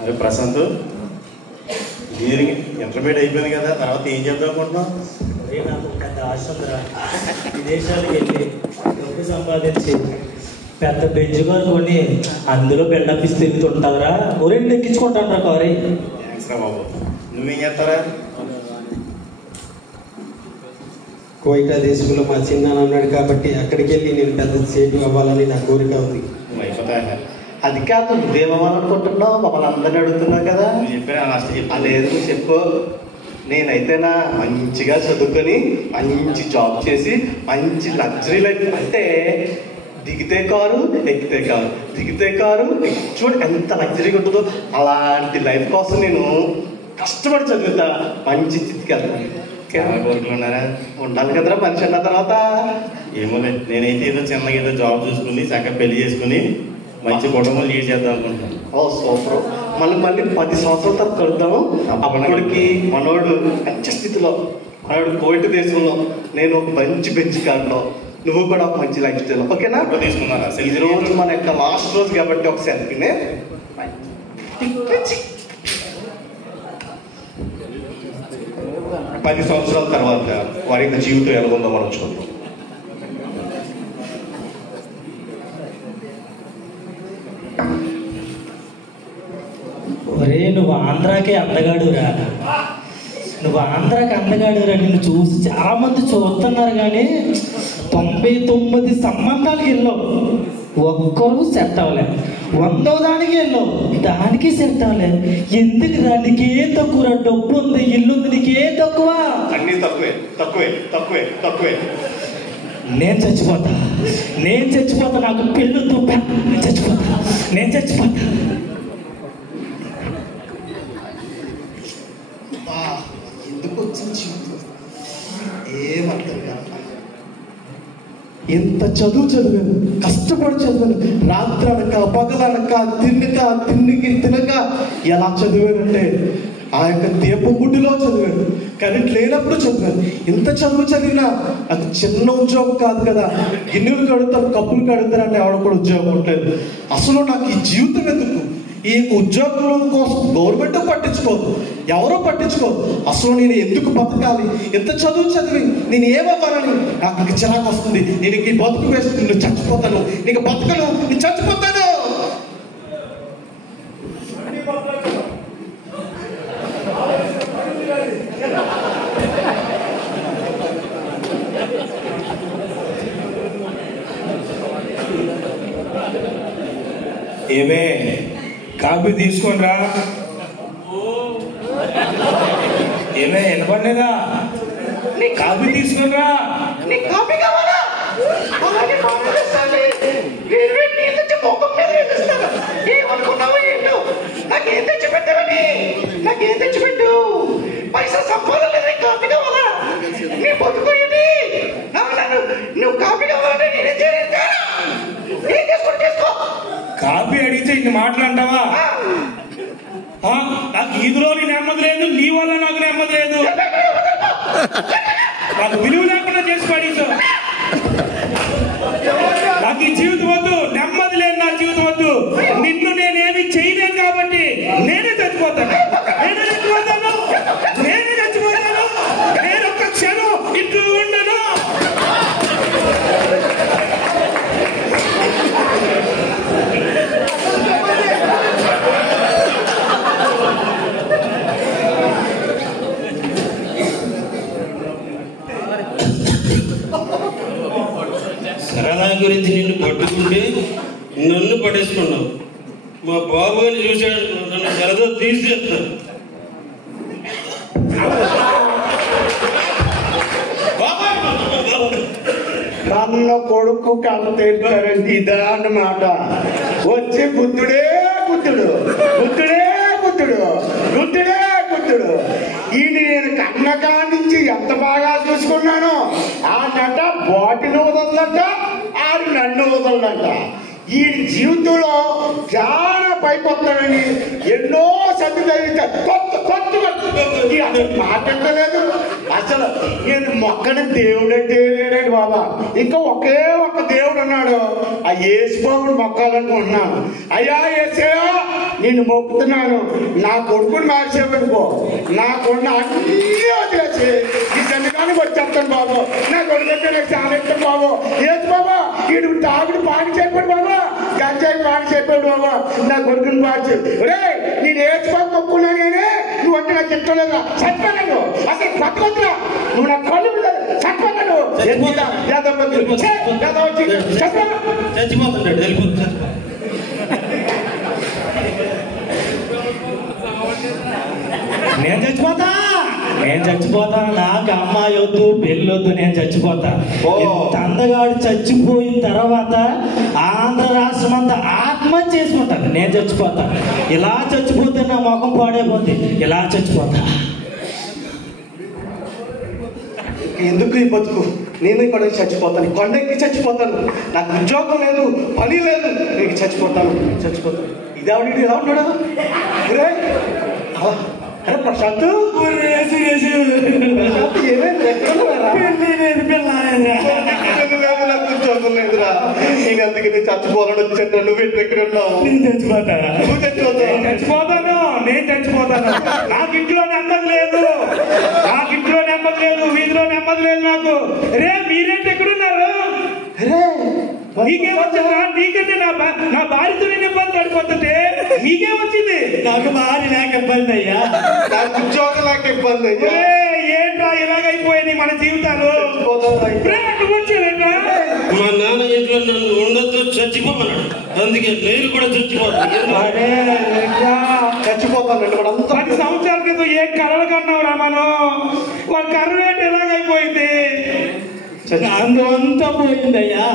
అరే ప్రశాంత్, ఇంటర్మీడియట్ అయిపోయింది కదా, తర్వాత ఏం చేద్దాం అనుకుంటున్నాం? నాకు పెద్ద ఆశ ఉందిరా. విదేశాలకు వెళ్ళి డబ్బు సంపాదించి పెద్ద బెంచ్ కారు కొని అందులో బిల్డప్ ఇస్తే తిరుగుతుంటారా? ఒరే ఎక్కించుకుంటాను రా కారు. థ్యాంక్స్ రా బాబు. నువ్వేం చేస్తారా? కోయిటా దేశంలో మా చిన్న ఉన్నాడు కాబట్టి అక్కడికి వెళ్ళి నేను పెద్ద సేటు అవ్వాలని నా కోరిక ఉంది. అయిపోతా. అది కాదు, నువ్వేమనుకుంటున్నావు? మమ్మల్ని అందరినీ అడుగుతున్నావు కదా. నువ్వు చెప్పినా లాస్ట్ చెప్పి లేదు చెప్పు. నేనైతేనా మంచిగా చదువుకొని మంచి జాబ్ చేసి మంచి లగ్జరీ లైఫ్, అంటే దిగితే కారు ఎక్కితే కారు, దిగితే కారు చూడు ఎంత లగ్జరీగా ఉంటుందో. అలాంటి లైఫ్ కోసం నేను కష్టపడి చదువుతా, మంచి స్థితికి వెళ్తాను. చాలా కోరికలు ఉన్నారా? ఉండాలి కదరా మనిషి అన్న తర్వాత. ఏమో లేదు, నేనైతే ఏదో చిన్నగా ఏదో జాబ్ చూసుకుని చక్కగా పెళ్లి చేసుకుని మంచి కుటుంబం లీడ్ చేద్దాం అనుకుంటున్నాను. ఓ సూపర్. మళ్ళీ 10 సంవత్సరాల తర్వాత కలుద్దాము. అప్పటికి మనోడు మంచి స్థితిలో, మనోడు కోయిట దేశంలో, నేను ఒక మంచి బెంచ్ కార్లో, నువ్వు కూడా ఒక మంచి లైఫ్ స్టైల్. ఓకేనా? తీసుకున్నారా? ఈ రోజు మన యొక్క లాస్ట్ రోజు కాబట్టి ఒక సెల్ఫీనే. 10 సంవత్సరాల తర్వాత వారి యొక్క జీవితం ఎలా ఉందో మనం చూద్దాం. ఒరే నువ్వు ఆంధ్రాకే అందగాడురా, నువ్వు ఆంధ్రాకి అందగాడురా. నిన్ను చూసి చాలా మంది చూస్తున్నారు కానీ 99 సంబంధాలకి వెళ్ళావు, ఒక్కరు సెట్ అవ్వలేదు. 100వ దానికి వెళ్ళావు, దానికి సెట్ అవ్వలేదు. ఎందుకురా? నీకేం తక్కువరా? డబ్బు ఉంది, ఇల్లు ఉంది, నీకేం తక్కువ? అన్నీ తక్కువే తక్కువే తక్కువే తక్కువే. నేను చచ్చిపోతా, నాకు పెళ్ళొద్దు, నేను చచ్చిపోతా. ఎందుకు వచ్చిన జీవితం ఏమర్థం కాదు. ఎంత చదివాను, కష్టపడి చదివాను, రాత్రనక పగలనక తిండికి తినక ఎలా చదివానంటే ఆ యొక్క దీపగుడ్డిలో చదివాను, కరెంట్ లేనప్పుడు చదివాను. ఇంత చదివినా అది చిన్న ఉద్యోగం కాదు కదా. గిన్నెలు కడుగుతారు, కప్పులు కడుగుతారంటే ఎవడ కూడా ఉద్యోగం ఉంటుంది. అసలు నాకు ఈ జీవితం ఎందుకు? ఈ ఉద్యోగం కోసం గవర్నమెంట్ పట్టించుకోదు, ఎవరో పట్టించుకోదు. అసలు నేను ఎందుకు బతకాలి? ఎంత చదివి నేను ఏమవ్వాలని నాకు చిరాకు వస్తుంది. నేను ఇంక బతుకు వేసి నేను చచ్చిపోతాను, నీకు బతకను, నేను చచ్చిపోతాను. ఏమే కాఫీ తీసుకోనరా? ఏమే వినపడలేదా? కాఫీ తీసుకునిరా. నీకు కాఫీ కావాలా? అలాగే ఏమనుకున్నావు ఏంటో? నాకేం తెచ్చిపెట్టు. పైసా సంపాదన లేదా? కాఫీ కావాలా? నీ బతుకు ఏంటి? నువ్వు కాఫీ కావాలంటే నేనే చేసుకో. కాఫీ అడిగితే ఇన్ని మాటలు అంటావా? నాకు ఈదులో నెమ్మది లేదు, నీ వల్ల నాకు నెమ్మది లేదు. నాకు విలువ లేకుండా చేసి పడేసావు. నాకు ఈ జీవితం వద్దు, నెమ్మది లేదు నా జీవితం వద్దు. నిన్ను నేనేమి చేయలేను కాబట్టి నేనే చచ్చిపోతాను. నేను ఒక్క క్షణం ఇంట్లో ఉండను. సరదా గురించి నిన్ను పట్టుకుంటే నన్ను పట్టేసుకున్నావు. మా బాబు అని చూశాడు, నన్ను సరదా తీసేస్తాను. కన్న కొడుకు కన్న తెరుతారండి, ఇదా అన్నమాట. వచ్చి బుద్ధుడే బుద్ధుడు. ఈ నేను కన్నకా నుంచి ఎంత బాగా చూసుకున్నాను. ఆ నట బాటిల్ వదలదంట, ఆడు నన్ను వదలదంట. ఈ జీవితంలో చాలా పైకి వస్తానని ఎన్నో సర్ది మాట్లాడలేదు. అసలు నేను మొక్కని దేవుడు అంటే లేడండి బాబా. ఇంకా ఒకే ఒక్క దేవుడు ఉన్నాడు, ఆ యేసుబాబుని మొక్కాలనుకుంటున్నాను. అయ్యా యేసయ్యా నిన్ను మొక్కుతున్నాను, నా కొడుకుని మార్చేపడుకో, నాకున్న అన్ని వదిలేసి ఈ సన్నిధానికి వచ్చేస్తాను బాబు. నా కొడుకు అంటే నాకు చాలా ఇష్టం బాబు. యేసు బాబా వీడు తాగుడు పాడి చెప్పాడు బాబా, గంజాయి పాడి చెప్పాడు బాబా, నా కొడుకుని పాడి రే నేను యేసు బాబు మొక్కున్నా నేనే, నువ్వు అంటే నాకు ఇష్టం లేదా? చచ్చిపోయాను అసలు పట్టుకొద్దురా, నువ్వు నా కళ్ళు చచ్చిపోతాను. చచ్చిపోతుంటాడు నేను చచ్చిపోతాను. నాకు అమ్మాయి వద్దు, పెళ్ళి వద్దు, నేను చచ్చిపోతా. తందగాడు చచ్చిపోయిన తర్వాత ఆంధ్ర రాష్ట్రం అంతా ఆత్మహత్య చేసుకుంటాను. నేను చచ్చిపోతా. ఇలా చచ్చిపోతే నా ముఖం పాడైపోతుంది. ఇలా చచ్చిపోతా. ఎందుకు ఈ బతుకు? నేను ఇక్కడ చచ్చిపోతాను, కొండెక్కి చచ్చిపోతాను. నాకు ఉద్యోగం లేదు, పని లేదు, నీకు చచ్చిపోతాను. ఇదేవాడు ఎలా ఉన్నాడు? అరే ప్రశాంత్, ఉద్యోగం లేదురా, నేను అందుకే చచ్చిపోవాలని వచ్చాను. నువ్వు ఎక్కడ ఉన్నావు? చచ్చిపోతాను. నేను చచ్చిపోతాను. నాకు ఇంట్లో నెమ్మది లేదు, వీధిలో నెమ్మది లేదు నాకు. రే మీరేంటి ఎక్కడున్నారు? నీకేమొచ్చిందా? నీకంటే నా భార్యతో నేను ఇబ్బంది పడిపోతుంటే నీకేమొచ్చింది? నాకు భార్య లేక ఇబ్బంది అయ్యా, నాకు ఉద్యోగం లేక ఇబ్బంది అయ్యా. ఏంట్రా ఇలాగైపోయింది మన జీవితాలు? వచ్చేదేంట్రా? మా నాన్న ఇంట్లో నన్ను ఉండొద్దు, చచ్చిపోమన్నాడు. అందుకే నేను కూడా చచ్చిపోతాను. చచ్చిపోతానండి. 10 సంవత్సరాల క్రితం ఏ కర్రలు కన్నావురా మనం? వాళ్ళ కర్ర ఏంటి ఎలాగైపోయింది? అంతా పోయిందయ్యా.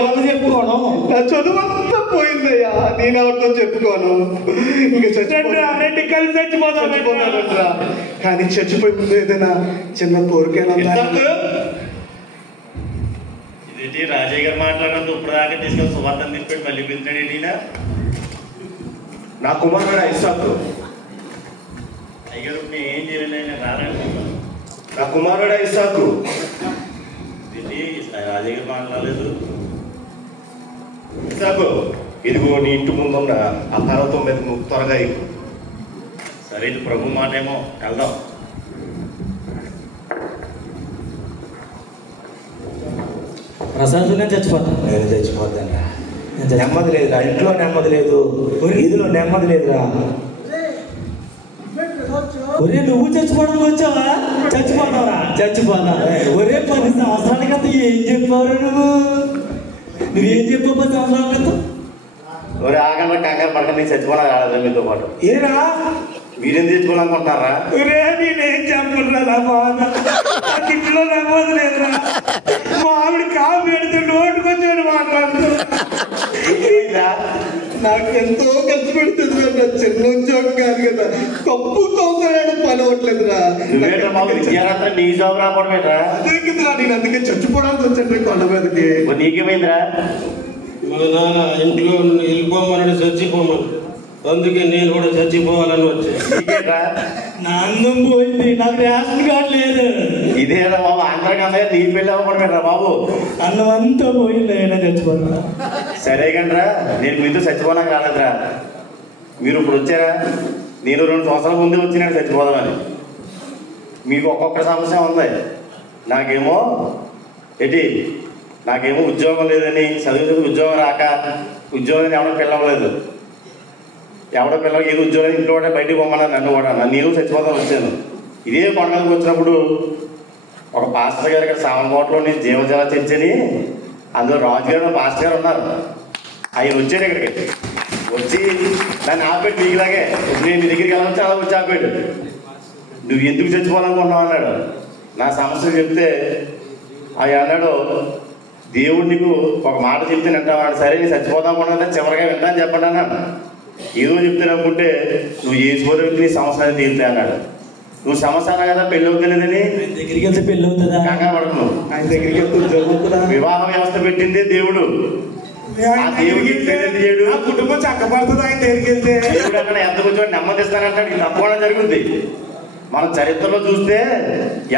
ఎవరు చెప్పుకోను? నా చదువు అంతా పోయిందయ్యా, నేను ఎవరితో చెప్పుకోను. ఇంకా రెండు కలిసి చచ్చిపోతానంటరా. కానీ చచ్చిపోయి ముందు ఏదైనా చిన్న కోరికైనా ఇదేంటి రాజయ్య గారు మాట్లాడినందుకు ఇప్పుడు దాకా తీసుకొని సువార్తను తీసుకొని మళ్ళీ పిలుతాడు ఏంటి? నా కుమారుడు ఇస్సాకు. అయ్యారు ఏం చేయలేదు, రాలేదు. నా కుమారుడు ఇస్సాకు. రాజయ్య గారు మాట్లాడలేదు. ఇస్సాకు, ఇదిగో నీ ఇంటి ముందున్న ఆ పర్వతం మీద నువ్వు త్వరగా ఎక్కు. సరే, ఇది ప్రభు మాట ఏమో, వెళ్దాం. ప్రసాద్ నేను చచ్చిపోతాను. నేను చచ్చిపోతాను. నెమ్మది లేదురా, ఇంట్లో నెమ్మది లేదు, వీధిలో నెమ్మది లేదురా. ఒరే నువ్వు చచ్చిపోవడానికి వచ్చావా? చచ్చిపోతావరా? చచ్చిపోతా. ఒరే 10 సంవత్సరాల క్రితం ఏం చెప్పావు నువ్వేం చెప్పావు? 10 సంవత్సరాల క్రితం ఒరే ఆగండి, కంగారు పడకండి, నేను చచ్చిపోయినా రాలేదు మీతో పాటు. ఏరా మీరేం తెచ్చుకోవాలనుకుంటున్నారా? నేనేం చెప్పరా బాధ, ఇంట్లో నమ్మదు లేదురా. మా ఆవిడ కాపు పెడితే నోటుకొచ్చాడు మాట్లాడుతూ. నాకు ఎంతో ఖర్చు పెడుతుంది. చిన్న ఉద్యోగం కాదు కదా, తప్పు తోసరాడు పని అవ్వట్లేదురా. నువ్వేంట్రా బాబు, విద్యారాత్రి నీ జాబ్ రావడం ఏంట్రా? అదే కదరా, నేను అందుకే చచ్చిపోవడానికి వచ్చాను కొండ మీదకి. నీకేమైందిరా? మా నాన్న ఇంట్లో వెళ్ళిపోమన్నాడు, చచ్చిపోమన్నాడు. అందుకే నేను కూడా చచ్చిపోవాలని వచ్చాను. నా అందం పోయింది, నాకు రేషన్ కార్డు లేదు. ఇదేరా బాబు, ఆంధ్రకాంధ్ర నీ పెళ్ళి అవ్వకూడదు బాబు. అన్నం అంతా పోయింది, అయినా చచ్చిపోతా. సరే కండ్రా, నేను మీతో చచ్చిపోనాక రాలేదురా. మీరు ఇప్పుడు వచ్చారా? నేను 2 సంవత్సరాల ముందే వచ్చినాడు చచ్చిపోదామని. మీకు ఒక్కొక్క సమస్య ఉంది. నాకేమో ఉద్యోగం లేదని, చదువు ఉద్యోగం రాక, ఉద్యోగం ఎవడో పిల్లవలేదు. ఎవడో పిల్లలకి ఏదో ఉద్యోగం ఇంట్లో కూడా బయటికి పోమన్నా నన్ను కూడా. నేను చచ్చిపోదాం వచ్చాను. ఇదే కొండలకు వచ్చినప్పుడు ఒక పాస్టర్ గారు ఇక్కడ సామన్కోటలోని జీవజల చర్చని, అందులో రాజుగారు పాస్టర్ గారు ఉన్నారు. ఆయన వచ్చాడు ఇక్కడికి. వచ్చి దాన్ని ఆపాడు. మీకులాగే నేను మీ దగ్గరికి వెళ్ళవచ్చు, అలా వచ్చి ఆపాడు. నువ్వు ఎందుకు చచ్చిపోవాలనుకుంటున్నావు అన్నాడు. నా సమస్య చెప్తే ఆయన అన్నాడు, దేవుడు నీకు ఒక మాట చెప్తే వింటావాడు. సరే నేను చచ్చిపోదాం అనుకుంటున్నా, చివరిగా వింటాను చెప్పండి అన్నాడు. ఏదో చెప్తాను అనుకుంటే నువ్వు ఏసిపోతే నీ సమస్యలు తీరుతాయి అన్నాడు. నువ్వు సమస్య అన్నా కదా, పెళ్ళి అవుతలేదని దగ్గరికి వెళ్తే పెళ్ళి అవుతుందా? కంగారు పడుతున్నావు. ఆయన దగ్గరికి వెళ్తే ఉద్యోగం అవుతుందా? వివాహ వ్యవస్థ పెట్టిందే దేవుడు. ఆ దేవుడికి ప్రెజెంట్ చేయడు. ఆ కుటుంబం చక్కబడుతుంది ఆయన దగ్గరికి వెళ్తే. దేవుడు అక్కడ ఎంత కొంచెం నెమ్మదిస్తానంటాడు. ఇది తప్పకుండా జరుగుద్ది. మన చరిత్రలో చూస్తే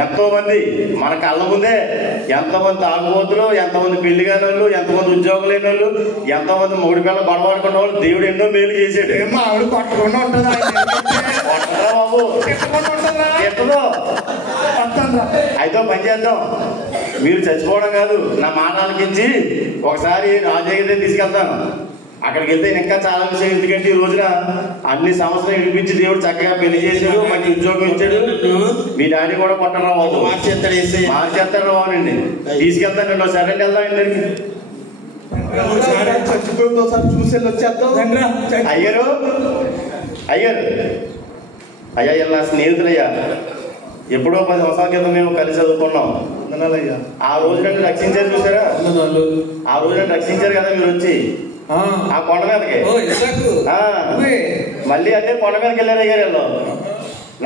ఎంతో మంది మన కళ్ళ ముందే ఎంతమంది తాగుబోతులు, ఎంతమంది పెళ్లి కాని వాళ్ళు, ఎంతమంది ఉద్యోగం లేని వాళ్ళు, ఎంతమంది మొగుడి పిల్లలు గొడవడుకున్న వాళ్ళు దేవుడు ఎన్నో మేలు చేసాడు. ఏమో ఆవిడ కొట్టకుండా ఉంటుంది కొట్టరా బాబు, ఎట్టదో. అయితే పని చేద్దాం, మీరు చచ్చిపోవడం కాదు, నా మాట ఆలకించి ఒకసారి రాజయ్య తీసుకెళ్తాను. అక్కడికి వెళ్తే ఇంకా చాలా విషయం. ఎందుకంటే ఈ రోజున అన్ని సంవత్సరాలు విడిపించి దేవుడు చక్కగా పెళ్లి చేశాడు, మంచి ఉద్యోగం ఇచ్చాడు. మీ డాడీ కూడా కొట్టరా బాబు, మార్చేస్తాడు రావాలండి. తీసుకెళ్తానండి ఒకసారి వెళ్దాం ఇందరికి. చచ్చిపోయింది ఒకసారి చూసి వచ్చేద్దాం. అయ్యారు అయ్యారు అయ్యా ఇలా నా స్నేహితులయ్యా. ఎప్పుడో 10 సంవత్సరాల క్రితం మేము కలిసి చదువుకున్నాం. ఆ రోజు నన్ను రక్షించారు చూసారా? ఆ రోజు నన్ను రక్షించారు కదా మీరు వచ్చి ఆ కొండ మీదకి. మళ్ళీ అదే కొండ మీదకి వెళ్ళారు అయ్యారు. వీళ్ళు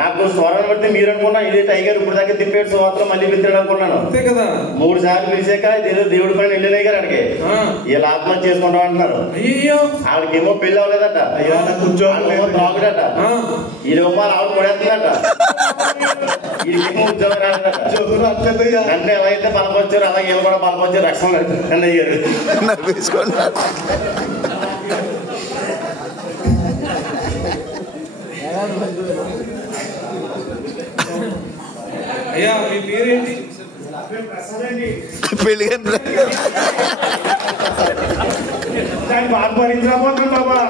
నాకు స్వరాన్ని బట్టి మీరు అనుకున్నా ఇదే టైగర్ ఇప్పుడు దాకా తిప్పేడు సంవత్సరం మళ్ళీ పిలిచాడు అనుకున్నాను. 3 సార్లు పిలిచాక ఇదేదో దేవుడి పైన వెళ్ళిన అయ్యారు. అడిగి వీళ్ళు ఆత్మహత్య చేసుకుంటాం అంటున్నారు. ఆవిడకేమో పెళ్లి అవ్వలేదట, త్రాగుడట. ఈలోమో ఆవిడ పడేస్తుందట, వీడికేమో ఉద్యోగం రాలేదట. అంటే ఎవరైతే బలపరిచారు అలాగే వీళ్ళు కూడా బలపరిచారు. రక్షణ నన్ను అయ్యారు. అయ్యా మీ పేరేంటి? పెళ్లి దాన్ని బాగా భరించకపోతున్నాను బాబా.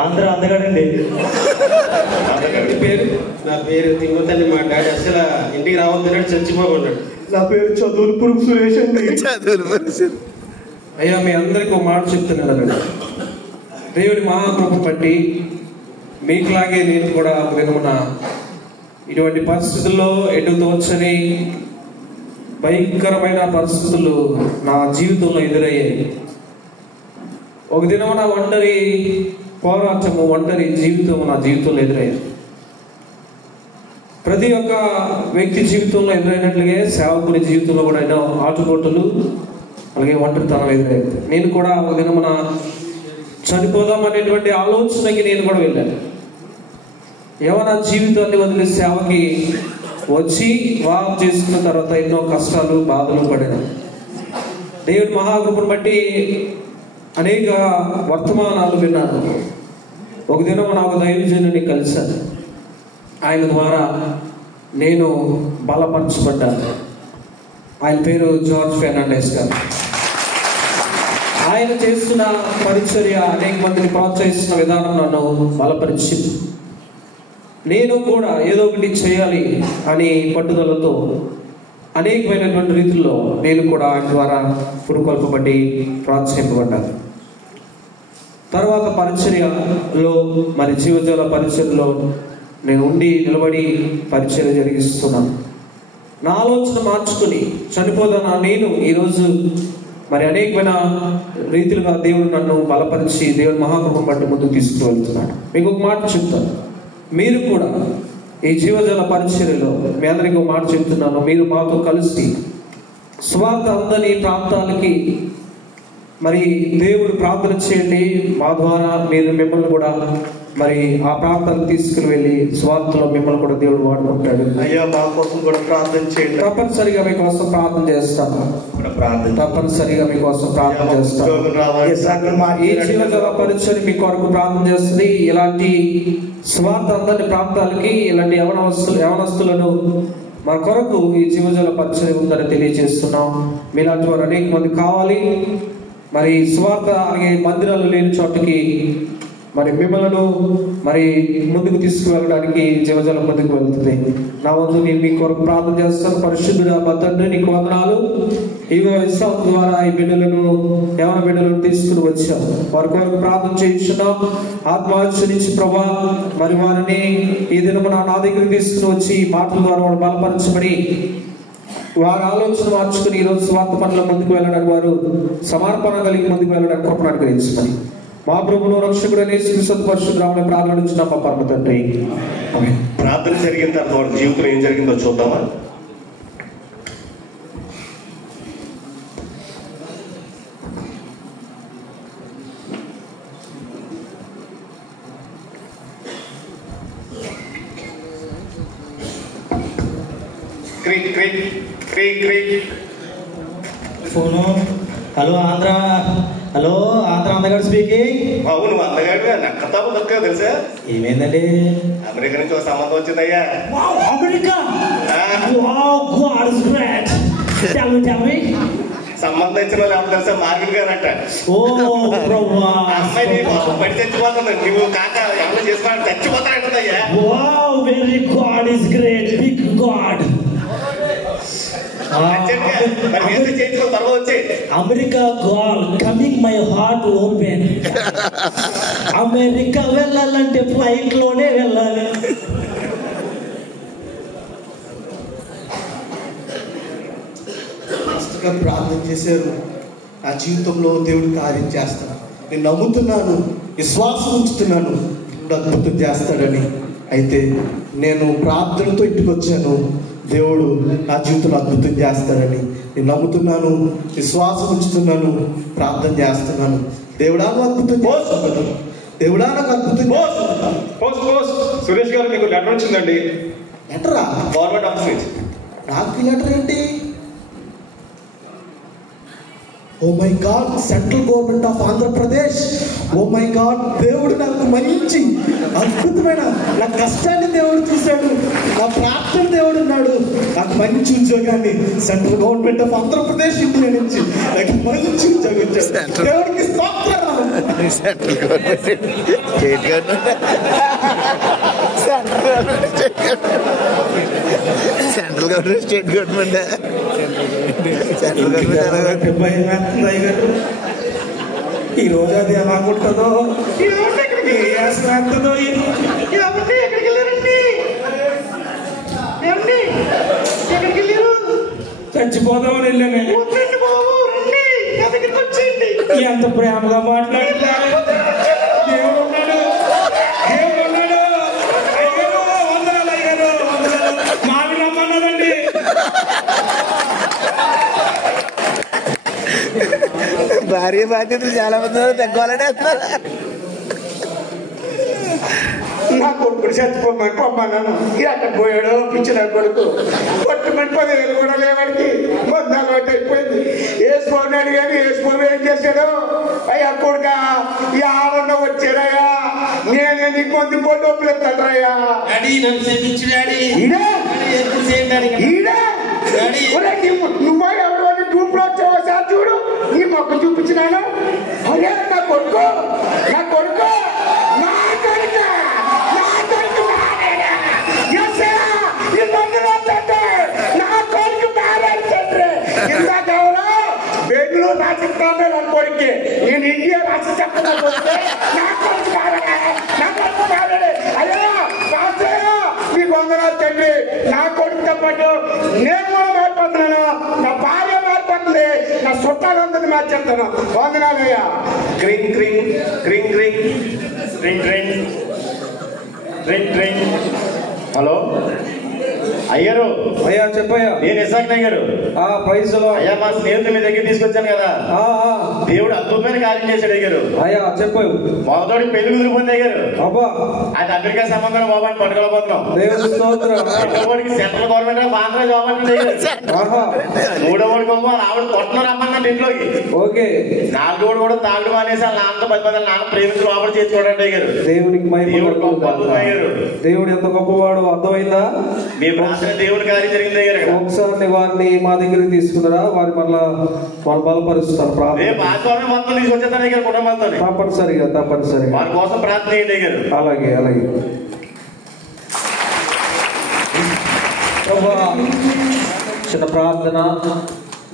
ఆంధ్ర అందగాడండి. పేరు నా పేరు తిమ్మతల్లి. మా డాడీ అసలు ఇంటికి రావద్దన్నాడు, చచ్చిపోమన్నాడు. నా పేరు చదువులపురం సురేష్ అండి. అయ్యా మీ అందరికి ఒక మాట చెప్తున్నాను. దేవుడి మహాకృప బట్టి మీకులాగే నేను కూడా విధమున ఇటువంటి పరిస్థితుల్లో ఎటు తోచని భయంకరమైన పరిస్థితులు నా జీవితంలో ఎదురయ్యాయి. ఒక దినం నా ఒంటరి పోరాటము, ఒంటరి జీవితం నా జీవితంలో ఎదురయ్యాయి. ప్రతి ఒక్క వ్యక్తి జీవితంలో ఎదురైనట్లుగా సేవకుని జీవితంలో కూడా ఎన్నో ఆటుపోటులు అలాగే ఒంటరితనం ఎదురయ్యాయి. నేను కూడా ఒక దినమున చనిపోదాం అనేటువంటి ఆలోచనకి నేను కూడా వెళ్ళాను. యవన జీవితాన్ని వదిలి సేవకి వచ్చి వాక్ చేసుకున్న తర్వాత ఎన్నో కష్టాలు బాధలు పడినాను. దేవుడి మహాకృపను బట్టి అనేక వర్తమానాలు విన్నాను. ఒక దినం నాకు దైవజనుని కలిశాను. ఆయన ద్వారా నేను బలపరచబడ్డాను. ఆయన పేరు జార్జ్ ఫెర్నాండెస్ గారు. ఆయన చేస్తున్న పరిచర్య అనేక మందిని ప్రోత్సహిస్తున్న విధానం నన్ను బలపరిచింది. నేను కూడా ఏదో ఒకటి చేయాలి అని పట్టుదలతో అనేకమైనటువంటి రీతుల్లో నేను కూడా ఆయన ద్వారా పురుకొల్పబడి ప్రోత్సహింపబడ్డాను. తర్వాత పరిచర్యలో మరి జీవజాల పరిచర్యలో నేను ఉండి నిలబడి పరిచర్య జరిగిస్తున్నాను. నా ఆలోచన మార్చుకుని చనిపోదానా నేను ఈరోజు మరి అనేకమైన రీతిలుగా దేవుడు నన్ను బలపరిచి దేవుని మహాకృపను బట్టి ముందుకు తీసుకువెళ్తున్నాడు. మీకు ఒక మాట చెప్తాను, మీరు కూడా ఈ జీవజాల పరిచర్యలో మీ అందరికీ ఒక మాట చెప్తున్నాను. మీరు మాతో కలిసి స్వార్థ అందని ప్రాంతాలకి మరి దేవుడు ప్రార్థన చేయండి. మా ద్వారా మీరు మిమ్మల్ని కూడా మరి ఆ ప్రాంతాలకు తీసుకుని వెళ్ళి స్వార్థలో మిమ్మల్ని కూడా దేవుడు వాడుకుంటాడు. అయ్యా మా కోసం కూడా ప్రార్థన చేయండి. తప్పనిసరిగా మీకోసం ప్రార్థన చేస్తాను. తప్పనిసరిగా మీకోసం ప్రార్థన చేస్తాను. ఈ జీవజాల పరిచర్య మీ కొరకు ప్రార్థన చేస్తుంది. ఇలాంటి స్వార్థ అందని ప్రాంతాలకి ఇలాంటి యవనస్తులను మన కొరకు ఈ జీవజాల పరిచర్య ఉందని తెలియజేస్తున్నాం. మీలాంటి వారు అనేక మంది కావాలి. మరి స్వార్థ అలాగే మందిరాలు లేని చోటకి మరి మిమ్మల్ని మరి ముందుకు తీసుకువెళ్ళడానికి జీవజాలం ముందుకు వెళ్తుంది. నా వంతు నేను మీ కొరకు ప్రార్థన చేస్తాను. పరిశుద్ధుడా మా తండ్రి నీకు వందనాలు. ఇగో విశ్వాసం ద్వారా ఈ బిడ్డలను యవన బిడ్డలను తీసుకుని వచ్చాం. వారి కొరకు ప్రార్థన చేయించున్నాం. ఆత్మహత్యనిచ్చి ప్రభా మరి వారిని ఈ దినము నా దగ్గరికి తీసుకుని వచ్చి మాటల ద్వారా వారు బలపరచబడి వారి ఆలోచన మార్చుకుని ఈరోజు స్వార్థ పనుల ముందుకు వెళ్ళడానికి వారు సమర్పణ కలిగి ముందుకు వెళ్ళడానికి కృపను అనుగ్రహించమని మా ప్రభువును రక్షకుడు యేసుక్రీస్తు పరిశుద్ధనామములో ప్రార్థించున్నాం మా పరమ తండ్రి. ప్రార్థన జరిగిన తర్వాత వారి జీవితంలో ఏం జరిగిందో చూద్దామా? Crick Crick Crick Crick. Phone. Hello Andhra, hello Andhra అందగాడు స్పీకింగ్. బాబు నువ్వు అందగాడుగా నక్కతాపు దొక్క తెలుసా? ఏమైందండి? అమెరికా నుంచి ఒక సంబంధం వచ్చిందయ్యా. America? God is great. Tell me. సంబంధం ఇచ్చిన వాళ్ళు ఎవరు తెలుసా? మార్విన్ గారు అంట. ఓ ప్రభువా, అమ్మాయి నీ కోసం పడి చచ్చిపోతుంది. నువ్వు కాక ఎవరు చేస్తున్నాడు చచ్చిపోతానంటుందయ్యా. Wow, very God is great, big God. America gal coming my heart open. America వెళ్ళాలంటే ఫ్లైట్ లోనే వెళ్ళాలి. ప్రార్థన చేశారు. నా జీవితంలో దేవుడు కార్యం చేస్తాడు, నేను నమ్ముతున్నాను, విశ్వాసం ఉంచుతున్నాను, దేవుడు అద్భుతం చేస్తాడని. అయితే నేను ప్రార్థనతో ఇంటికి వచ్చాను. దేవుడు నా జీవితంలో అద్భుతం చేస్తాడని నేను నమ్ముతున్నాను, విశ్వాసం ఉంచుతున్నాను, ప్రార్థన చేస్తున్నాను. దేవుడా నాకు అద్భుతం చేస్తాడు, దేవుడా నాకు అద్భుతం. సురేష్ గారు మీకు లెటర్ వచ్చిందండి. లెటరా? Government office. నాకు లెటర్ ఏంటి? Oh my god, central government of Andhra Pradesh. Oh my god, దేవుడు నాకు మంచి అద్భుతమైన నా కష్టాన్ని దేవుడు చూశాడు, నా ప్రార్థన దేవుడు ఉన్నాడు. నాకు మంచి ఉద్యోగాన్ని central government of Andhra Pradesh India నుంచి నాకు మంచి ఉద్యోగం ఇచ్చాడు. దేవుడికి స్తోత్రం. Central government, state government, central government, state government, central government. ఈ రోజు అది ఎలా ఉంటుందో, ఎక్కడికి వెళ్ళారు? చచ్చిపోదామని వెళ్ళాను. ఎంత ప్రేమగా మాట్లాడుతున్నారు. దేవుడు ఉన్నాడు, దేవుడు ఉన్నాడు. అయ్యారు, వందనాలు అయ్యారు, వందనాలు. మావి రమ్మన్నదండి. భార్య బాధ్యతలు చాలా మంది తగ్గాలంటే వస్తున్నారు. నా కొడుకుని చచ్చిపోమని పొమ్మన్నాను. ఎక్కడ పోయాడో పిచ్చి నా కొడుకు. కొట్టుమని 10,000 కూడా లేవాడికి. మొత్తాలు అయిపోయింది. వేసుకోన్నాడు కానీ వేసుకోని ఏం చేశాడు? అయ్యా కొడుక ఈ ఆనందం వచ్చారయ్యా, నేను నీకు మంది పోటీ డబ్బులు ఎత్తాడయ్యా. నువ్వు ఎవరు టూప్లో వచ్చావో సార్ చూడు, నీ మొక్క చూపించినాను. అరే నా కొడుకు, నా కొడుకు, నా కొడుకు, నా కొడుకు నా కొడుకు మారాడు. ఇందాక బెంగళూరు రాసిస్తాను నా కొడుకు, నేను ఇండియా రాసి చెప్పడానికి వస్తే నా కొడుకు మారాడు, నా కొడుకు మారాడు. అయ్యా రాస్తాయా మీకు వందనాలు తండ్రి. నా కొడుకుతో పాటు నేను కూడా మారిపోతున్నాను, నా భార్య మారిపోతుంది, నా చుట్టాలందరినీ మార్చేస్తాను. వందనాలయ్యా. క్రింగ్ క్రింగ్ క్రింగ్ క్రింగ్ ట్రింగ్ ట్రింగ్ ట్రింగ్ ట్రింగ్. హలో అయ్యారు. అయ్యా చెప్పయ్యా. నేను ఇసాక్ అయ్యారు. పైసలు అయ్యా మా స్నేహితులు మీ దగ్గర తీసుకొచ్చాను కదా. దేవుడు అద్భుతమైన కార్యం చేశాడు అయ్యారు. అయ్యా చెప్పావు. మొదటి పెళ్లి కుదిరిపోయింది అయ్యారు. అబ్బా, అది అమెరికా సంబంధం బాబాని పట్టుకోలేకపోతున్నాం. రెండోడికి central government of Andhra job అంటే మూడోడికి ఆవిడ కొట్టను రమ్మన్నాడు ఇంట్లోకి. ఓకే. నాలుగోడు కూడా తాగుడు మానేసి వాళ్ళ నాన్నతో 10 నాన్న ప్రేమించి లోపల చేసుకోవడం అయ్యారు. దేవునికి దేవుడు గొప్ప అయ్యారు. దేవుడు ఎంత గొప్పవాడు అర్థమైందా? మీ ప్రార్థన దేవుడి కార్యం జరిగింది అయ్యారు. ఒకసారి వారిని మా దగ్గరికి తీసుకున్నారా, వారి మళ్ళా వాళ్ళు బలపరుస్తారు. ప్రార్థన మొత్తం తీసుకొచ్చేస్తాను అయ్యారు కుటుంబంతో. తప్పనిసరిగా తప్పనిసరిగా వారి కోసం ప్రార్థన చేయండి అయ్యారు. అలాగే అలాగే. చిన్న ప్రార్థన.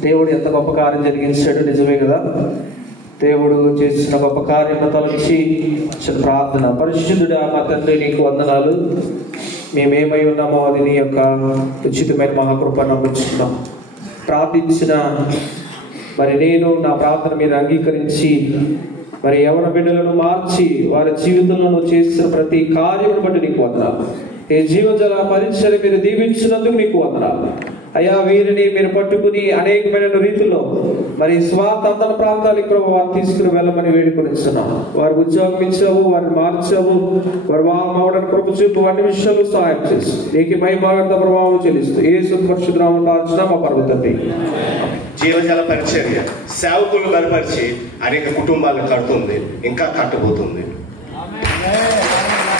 దేవుడు ఎంత గొప్ప కార్యం జరిగించాడు, నిజమే కదా. దేవుడు చేసిన గొప్ప కార్యం తొలగించి చిన్న ప్రార్థన. పరిశుద్ధుడా మా తండ్రి, నీకు వందనాలు. మేమేమై ఉన్నామో అది నీ యొక్క ఉచితమైన మహాకృప నమ్ముచున్నాం. ప్రార్థించిన మరి నేను నా ప్రార్థన మీరు అంగీకరించి మరి యవన బిడ్డలను మార్చి వారి జీవితంలో చేసిన ప్రతి కార్యమును బట్టి నీకు వందనాలు. ఈ జీవజల పరిచయం మీరు దీవించినందుకు నీకు వందనాలు అయ్యా. వీరిని మీరు పట్టుకుని అనేకమైన రీతిలో మరి స్వార్థ అందరి ప్రాంతాలకు ప్రభు వారు తీసుకుని వెళ్ళమని వేడుకొనిస్తున్నాం. వారు ఉద్యోగం ఇచ్చావు, వారిని మార్చావు, వారు వాడని కృప చూపు అన్ని విషయాలు సహాయం చేసి నీకు మహిమాగంత ప్రభావం చెల్లిస్తూ యేసు పరిశుద్ధనామములో ప్రార్థిస్తున్నాం మా పరమ తండ్రి. జీవజాల పరిచర్య సేవకులు కనపరిచి అనేక కుటుంబాలను కడుతుంది, ఇంకా కట్టబోతుంది.